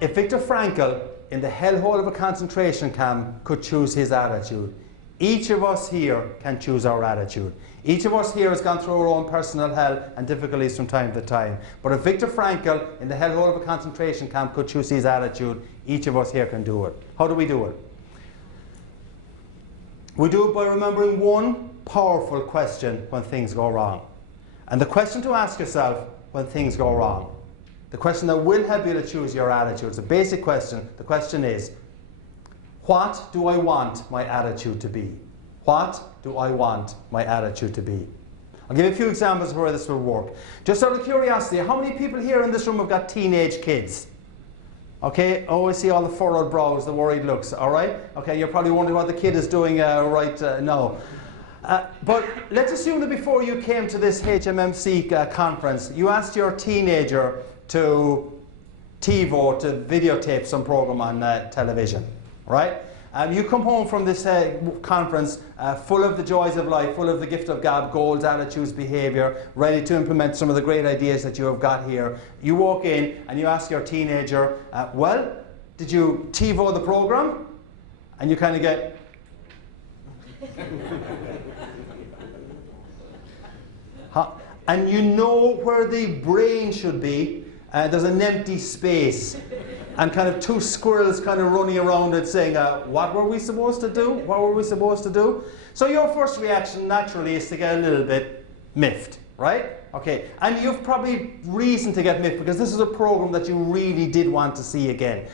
If Viktor Frankl, in the hellhole of a concentration camp, could choose his attitude, each of us here can choose our attitude. Each of us here has gone through our own personal hell and difficulties from time to time. But if Viktor Frankl, in the hellhole of a concentration camp, could choose his attitude, each of us here can do it. How do we do it? We do it by remembering one powerful question when things go wrong. And the question to ask yourself when things go wrong, the question that will help you to choose your attitude, it's a basic question. The question is, what do I want my attitude to be? What do I want my attitude to be? I'll give you a few examples of where this will work. Just out of curiosity, how many people here in this room have got teenage kids? Okay, oh, I see all the furrowed brows, the worried looks, all right? Okay, you're probably wondering what the kid is doing right now. But let's assume that before you came to this HMMC conference, you asked your teenager to TiVo, to videotape some program on television, right? You come home from this conference full of the joys of life, full of the gift of gab, goals, attitudes, behaviour, ready to implement some of the great ideas that you have got here. You walk in and you ask your teenager, well, did you TiVo the program? And you kind of get... And you know where the brain should be. There's an empty space. And kind of two squirrels kind of running around it saying, what were we supposed to do? What were we supposed to do? So your first reaction naturally is to get a little bit miffed, right? Okay, and you've probably reason to get miffed because this is a program that you really did want to see again.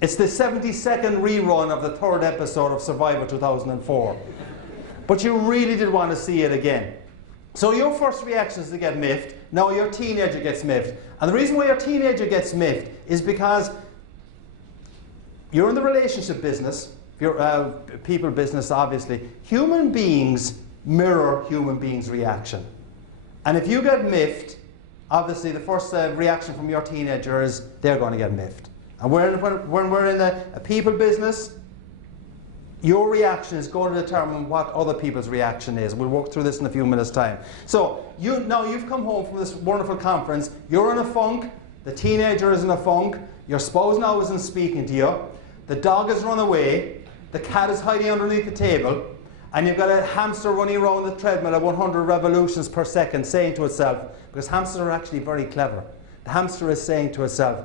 It's the 72nd rerun of the 3rd episode of Survivor 2004. But you really did want to see it again. So your first reaction is to get miffed. Now your teenager gets miffed. And the reason why your teenager gets miffed is because you're in the relationship business, you're people business obviously. Human beings mirror human beings' reaction. And if you get miffed, obviously the first reaction from your teenager is they're going to get miffed. And when we're in a people business, your reaction is going to determine what other people's reaction is. We'll walk through this in a few minutes' time. So now you've come home from this wonderful conference. You're in a funk. The teenager is in a funk. Your spouse now isn't speaking to you. The dog has run away. The cat is hiding underneath the table. And you've got a hamster running around the treadmill at 100 revolutions per second saying to itself, because hamsters are actually very clever. The hamster is saying to itself,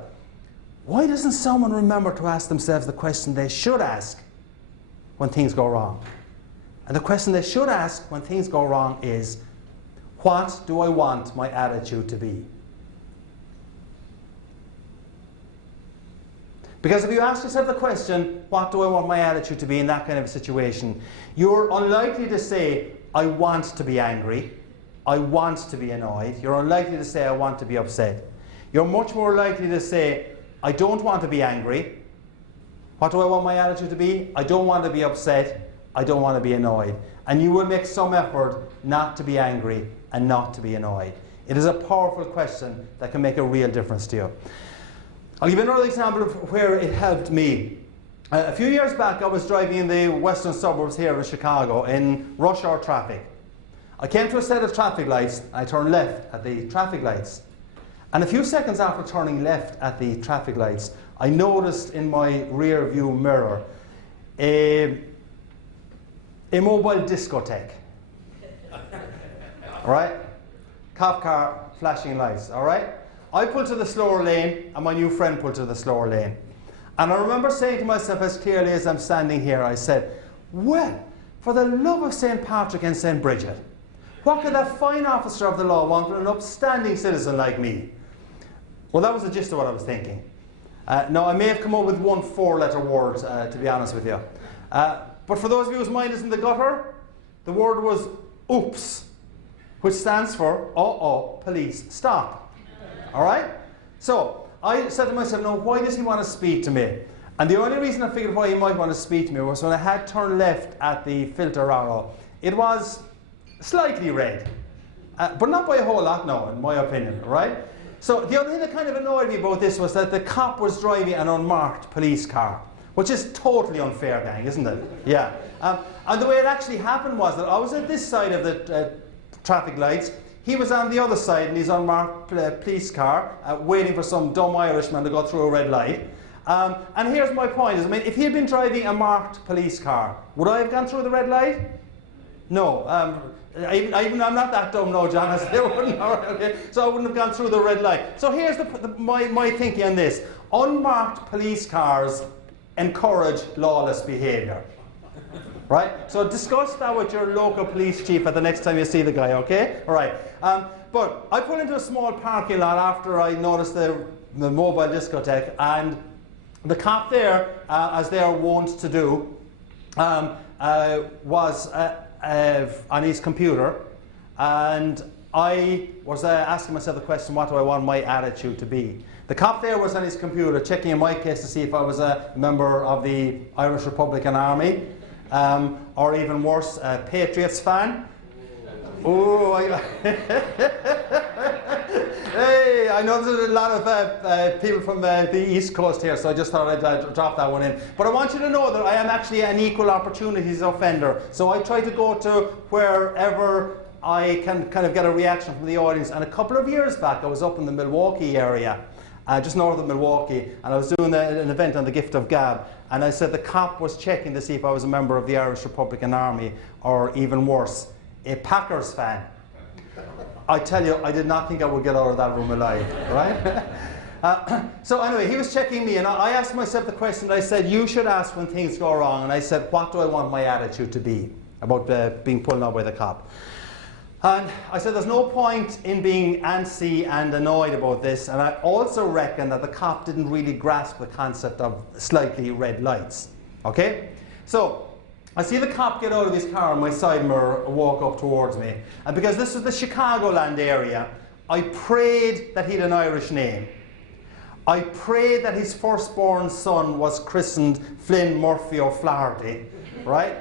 why doesn't someone remember to ask themselves the question they should ask when things go wrong? And the question they should ask when things go wrong is, what do I want my attitude to be? Because if you ask yourself the question, what do I want my attitude to be in that kind of a situation, you're unlikely to say, I want to be angry, I want to be annoyed. You're unlikely to say, I want to be upset. You're much more likely to say, I don't want to be angry. What do I want my attitude to be? I don't want to be upset. I don't want to be annoyed. And you will make some effort not to be angry and not to be annoyed. It is a powerful question that can make a real difference to you. I'll give you another example of where it helped me. A few years back, I was driving in the western suburbs here of Chicago in rush hour traffic. I came to a set of traffic lights. I turned left at the traffic lights. And a few seconds after turning left at the traffic lights, I noticed in my rear view mirror a mobile discotheque. All right? Cop car, flashing lights, all right? I pulled to the slower lane and my new friend pulled to the slower lane. And I remember saying to myself as clearly as I'm standing here, I said, well, for the love of St. Patrick and St. Bridget, what could that fine officer of the law want from an upstanding citizen like me? Well, that was the gist of what I was thinking. Now, I may have come up with one 4-letter word, to be honest with you. But for those of you whose mind is in the gutter, the word was oops, which stands for, uh-oh, police, stop. All right? So I said to myself, no, why does he want to speak to me? And the only reason I figured why he might want to speak to me was when I had turned left at the filter arrow, it was slightly red. But not by a whole lot, no, in my opinion, right? So the other thing that kind of annoyed me about this was that the cop was driving an unmarked police car, which is totally unfair, gang, isn't it? Yeah. And the way it actually happened was that I was at this side of the traffic lights. He was on the other side in his unmarked police car, waiting for some dumb Irishman to go through a red light. And here's my point: I mean, if he had been driving a marked police car, would I have gone through the red light? No. I'm not that dumb, no, John. I wouldn't, okay? So I wouldn't have gone through the red light. So here's my thinking on this: unmarked police cars encourage lawless behaviour. Right? So discuss that with your local police chief at the next time you see the guy, okay? All right. But I pulled into a small parking lot after I noticed the mobile discotheque, and the cop there, as they are wont to do, was on his computer, and I was asking myself the question, what do I want my attitude to be? The cop there was on his computer checking in my case to see if I was a member of the Irish Republican Army, or even worse, a Patriots fan. Oh, hey, I know there's a lot of people from the East Coast here, so I just thought I'd drop that one in. But I want you to know that I am actually an equal opportunities offender. So I try to go to wherever I can kind of get a reaction from the audience. And a couple of years back, I was up in the Milwaukee area, just north of Milwaukee, and I was doing an event on the Gift of Gab, and I said the cop was checking to see if I was a member of the Irish Republican Army, or even worse, a Packers fan. I tell you, I did not think I would get out of that room alive, right? So anyway, he was checking me, and I asked myself the question. I said, you should ask when things go wrong, and I said, what do I want my attitude to be about being pulled out by the cop? And I said, there's no point in being antsy and annoyed about this, and I also reckon that the cop didn't really grasp the concept of slightly red lights, okay? So I see the cop get out of his car on my side mirror and walk up towards me. And because this was the Chicagoland area, I prayed that he had an Irish name. I prayed that his firstborn son was christened Flynn Murphy O'Flaherty, right?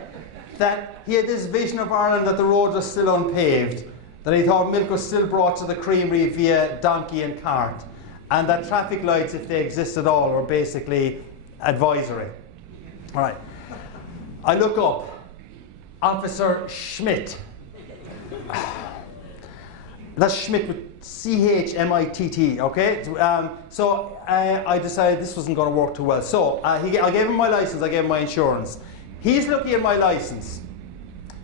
That he had this vision of Ireland that the roads are still unpaved, that he thought milk was still brought to the creamery via donkey and cart, and that traffic lights, if they exist at all, are basically advisory. All right. I look up, Officer Schmidt. That's Schmidt with C-H-M-I-T-T, okay? So I decided this wasn't going to work too well. So I gave him my license, I gave him my insurance. He's looking at my license.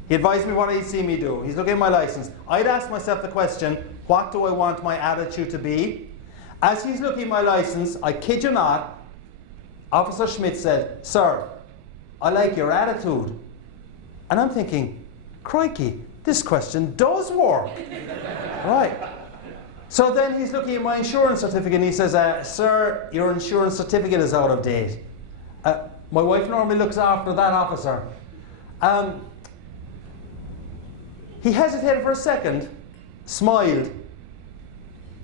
He advised me what he'd seen me do. He's looking at my license. I'd ask myself the question, what do I want my attitude to be? As he's looking at my license, I kid you not, Officer Schmidt said, sir, I like your attitude. And I'm thinking, crikey, this question does work. Right. So then he's looking at my insurance certificate and he says, sir, your insurance certificate is out of date. My wife normally looks after that officer. He hesitated for a second, smiled,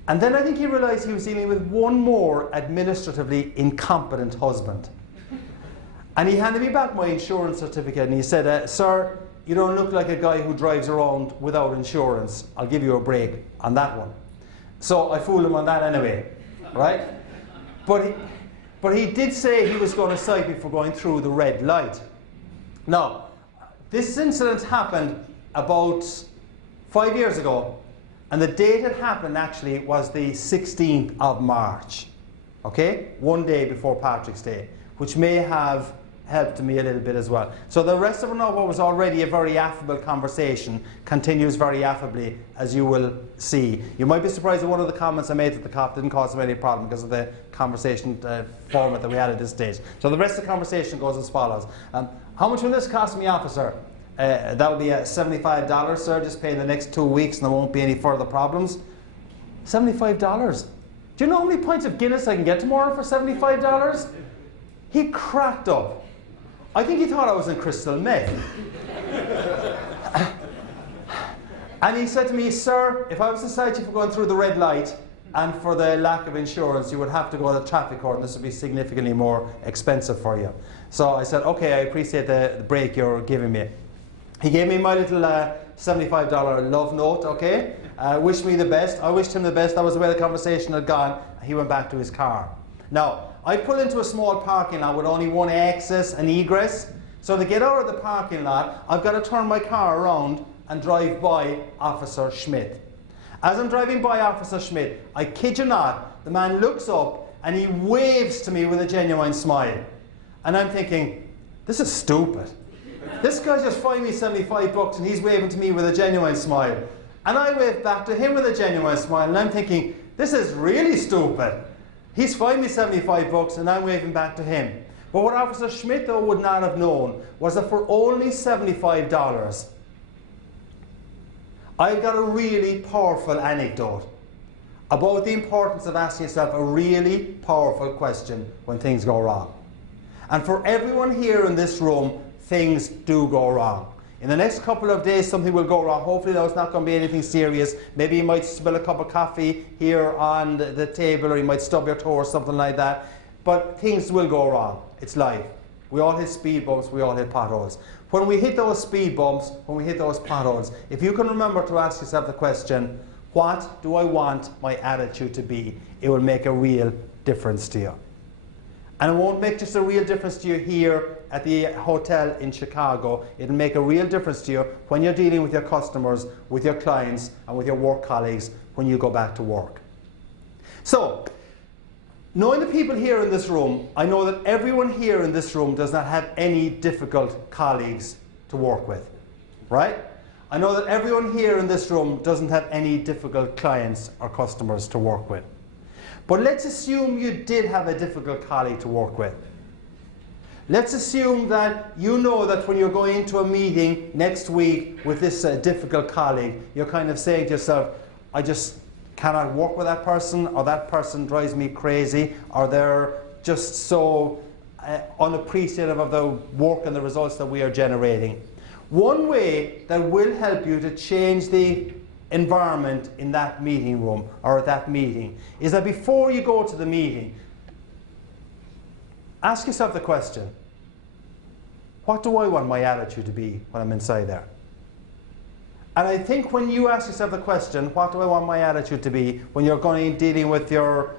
and then I think he realized he was dealing with one more administratively incompetent husband. And he handed me back my insurance certificate and he said, sir, you don't look like a guy who drives around without insurance. I'll give you a break on that one. So I fooled him on that anyway, right? But he did say he was going to cite me for going through the red light. Now, this incident happened about 5 years ago, and the date it happened actually was the 16th of March, okay? One day before Patrick's Day, which may have helped me a little bit as well. So the rest of what was already a very affable conversation continues very affably, as you will see. You might be surprised that one of the comments I made to the cop didn't cause him any problem because of the conversation format that we had at this stage. So the rest of the conversation goes as follows. How much will this cost me, officer? That will be $75, sir. Just pay the next 2 weeks and there won't be any further problems. $75? Do you know how many pints of Guinness I can get tomorrow for $75? He cracked up. I think he thought I was in crystal meth. And he said to me, sir, if I was to cite you for going through the red light and for the lack of insurance, you would have to go to the traffic court and this would be significantly more expensive for you. So I said, okay, I appreciate the break you're giving me. He gave me my little $75 love note, okay? Wished me the best. I wished him the best. That was the way the conversation had gone. He went back to his car. Now, I pull into a small parking lot with only one access and egress. So to get out of the parking lot, I've got to turn my car around and drive by Officer Schmidt. As I'm driving by Officer Schmidt, I kid you not, the man looks up and he waves to me with a genuine smile. And I'm thinking, this is stupid. This guy just fined me 75 bucks and he's waving to me with a genuine smile. And I wave back to him with a genuine smile, and I'm thinking, this is really stupid. He's fined me 75 bucks and I'm waving back to him. But what Officer Schmidt, though, would not have known was that for only $75, I got a really powerful anecdote about the importance of asking yourself a really powerful question when things go wrong. And for everyone here in this room, things do go wrong. In the next couple of days, something will go wrong. Hopefully, it's not going to be anything serious. Maybe you might spill a cup of coffee here on the table, or you might stub your toe or something like that. But things will go wrong. It's life. We all hit speed bumps, we all hit potholes. When we hit those speed bumps, when we hit those potholes, if you can remember to ask yourself the question, what do I want my attitude to be? It will make a real difference to you. And it won't make just a real difference to you here at the hotel in Chicago. It'll make a real difference to you when you're dealing with your customers, with your clients, and with your work colleagues when you go back to work. So, knowing the people here in this room, I know that everyone here in this room does not have any difficult colleagues to work with, right? I know that everyone here in this room doesn't have any difficult clients or customers to work with. But let's assume you did have a difficult colleague to work with. Let's assume that you know that when you're going into a meeting next week with this difficult colleague, you're kind of saying to yourself, I just cannot work with that person, or that person drives me crazy, or they're just so unappreciative of the work and the results that we are generating. One way that will help you to change the environment in that meeting room or at that meeting is that before you go to the meeting, ask yourself the question, what do I want my attitude to be when I'm inside there? And I think when you ask yourself the question, what do I want my attitude to be, when you're going in dealing with your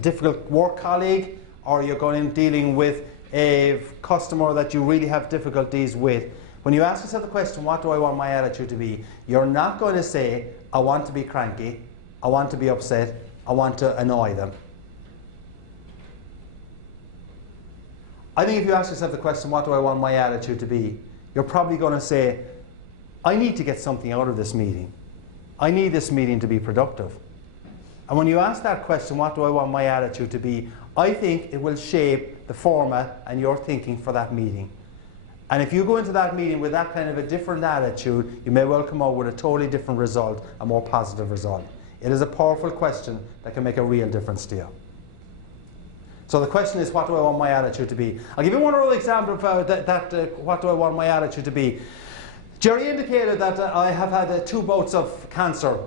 difficult work colleague, or you're going in dealing with a customer that you really have difficulties with, when you ask yourself the question, what do I want my attitude to be, you're not going to say, I want to be cranky, I want to be upset, I want to annoy them. I think if you ask yourself the question, what do I want my attitude to be, you're probably going to say, I need to get something out of this meeting. I need this meeting to be productive. And when you ask that question, what do I want my attitude to be, I think it will shape the format and your thinking for that meeting. And if you go into that meeting with that kind of a different attitude, you may well come out with a totally different result, a more positive result. It is a powerful question that can make a real difference to you. So the question is, what do I want my attitude to be? I'll give you one other example of what do I want my attitude to be. Jerry indicated that I have had 2 bouts of cancer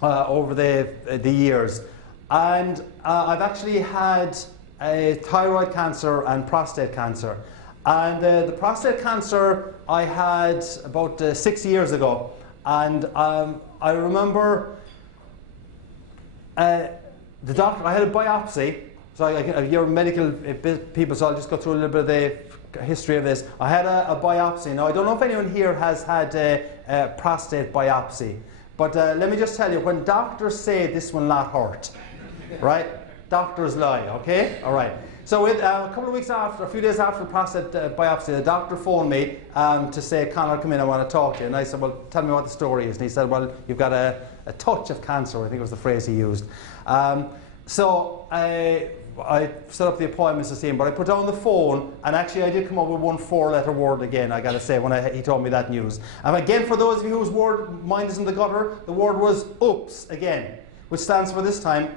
over the years. And I've actually had thyroid cancer and prostate cancer. And the prostate cancer I had about 6 years ago. And I remember the doctor, I had a biopsy. So you're medical people, so I'll just go through a little bit of the history of this. I had a biopsy. Now, I don't know if anyone here has had a prostate biopsy. But let me just tell you, when doctors say this will not hurt, right? Doctors lie, okay? All right. So a couple of weeks after, a few days after the prostate biopsy, the doctor phoned me to say, Conor, come in, I want to talk to you. And I said, well, tell me what the story is. And he said, well, you've got a touch of cancer, I think was the phrase he used. So I set up the appointments to see him, but I put down the phone, and actually I did come up with one 4-letter word again, I got to say, when he told me that news. And again, for those of you whose mind is in the gutter, the word was oops again, which stands for this time,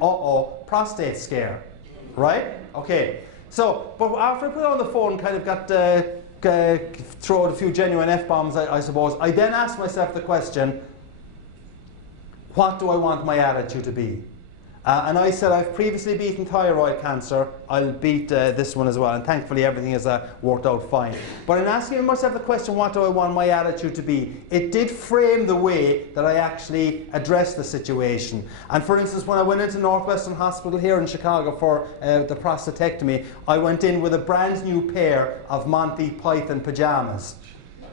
prostate scare. Right? Okay. So, but after I put it on the phone, kind of got throw out a few genuine F-bombs, I suppose, I then asked myself the question, what do I want my attitude to be? And I said, I've previously beaten thyroid cancer, I'll beat this one as well. And thankfully everything has worked out fine. But in asking myself the question, what do I want my attitude to be? It did frame the way that I actually addressed the situation. And for instance, when I went into Northwestern Hospital here in Chicago for the prostatectomy, I went in with a brand new pair of Monty Python pajamas.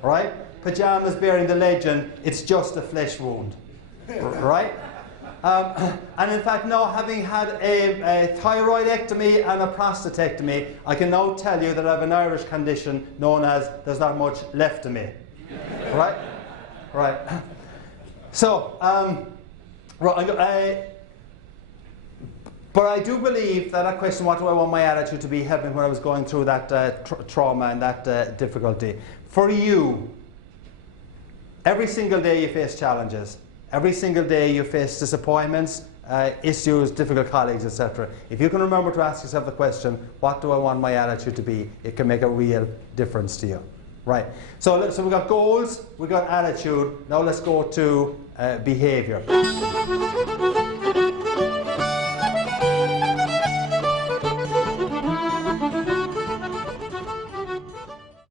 Right? Pajamas bearing the legend, it's just a flesh wound. Right? And in fact, now having had a thyroidectomy and a prostatectomy, I can now tell you that I have an Irish condition known as there's not much left of me. Right? Right. So, but I do believe that question, what do I want my attitude to be, helped me when I was going through that trauma and that difficulty. For you, every single day you face challenges. Every single day you face disappointments, issues, difficult colleagues, etc. If you can remember to ask yourself the question, what do I want my attitude to be? It can make a real difference to you. Right. So we've got goals, we've got attitude. Now let's go to behavior.